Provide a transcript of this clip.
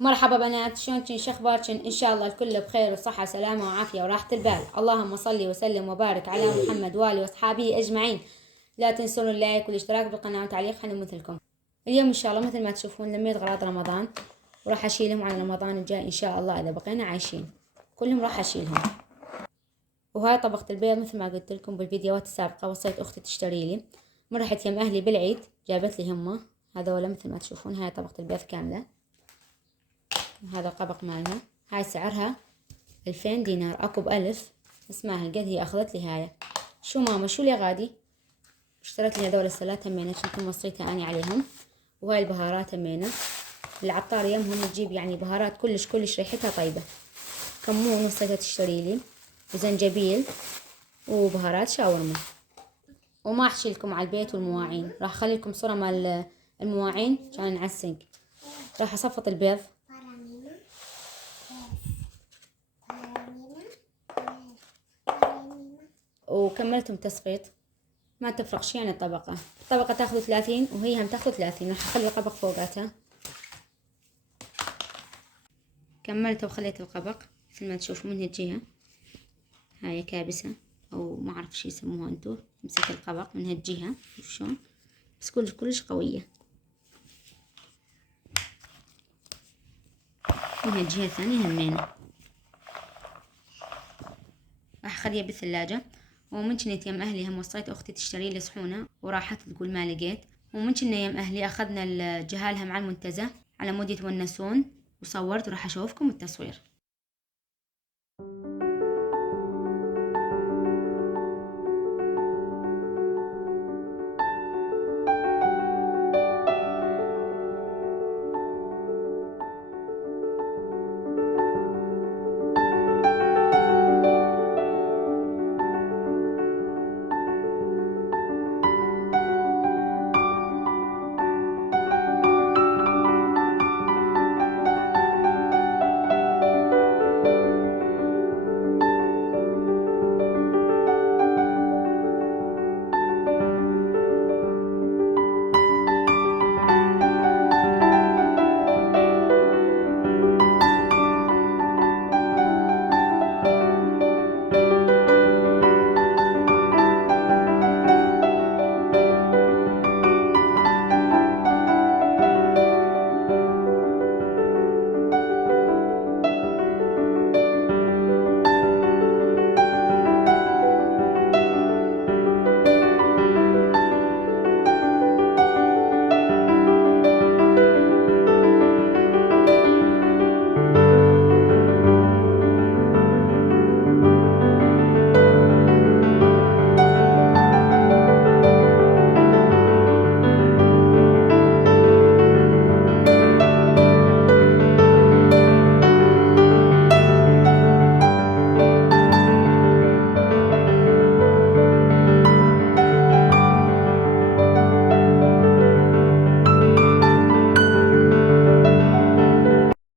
مرحبا بنات، شلونكن؟ شخباركن؟ ان شاء الله الكل بخير وصحة سلامة وعافية وراحة البال. اللهم صل وسلم وبارك على محمد وآله واصحابه اجمعين. لا تنسون اللايك والاشتراك بالقناة وتعليق حلو مثلكم. اليوم ان شاء الله مثل ما تشوفون لميت اغراض رمضان وراح اشيلهم على رمضان الجاي ان شاء الله اذا بقينا عايشين، كلهم راح اشيلهم. وهاي طبقة البيض مثل ما قلت لكم بالفيديوهات السابقة، وصيت اختي تشتري لي من رحت يم اهلي بالعيد، جابت لي همه هذولا مثل ما تشوفون. هاي طبقة البيض كاملة، هذا الطبق مالها. هاي سعرها 2000 دينار، اكو ب1000 بس ما هالقد، هي اخذت لي هاي. شو ماما شو اللي غادي؟ اشترت لي هذول السلات همينة، كنت موصيتها اني عليهم. وهاي البهارات همينة، العطار يمهم تجيب يعني بهارات كلش ريحتها طيبة. كمون وصيتها تشتري لي، وزنجبيل، وبهارات شاورما. وما احشي لكم على البيت والمواعين، راح اخلي لكم صورة مال المواعين كان نعسق. راح اصفط البيض وكملتهم تصفيط. ما تفرق شي عن الطبقة تاخذ 30 وهي هم تاخذ 30. راح اخلي القبق فوقاتها. كملت وخليت القبق مثل ما تشوفوا من هالجهة. هاي كابسة او ما اعرف شي يسموها انتو، مسك القبق من هالجهة شلون، بس كلش قوية. من هالجهة الثانية همينة. راح اخليها بالثلاجة. ومن كنت يم اهلي هم وصيت اختي تشتري لي صحونة وراحت تقول ما لقيت. ومن كنا يم اهلي اخذنا الجهالها مع المنتزه على مود يتونسون، وصورت وراح اشوفكم التصوير.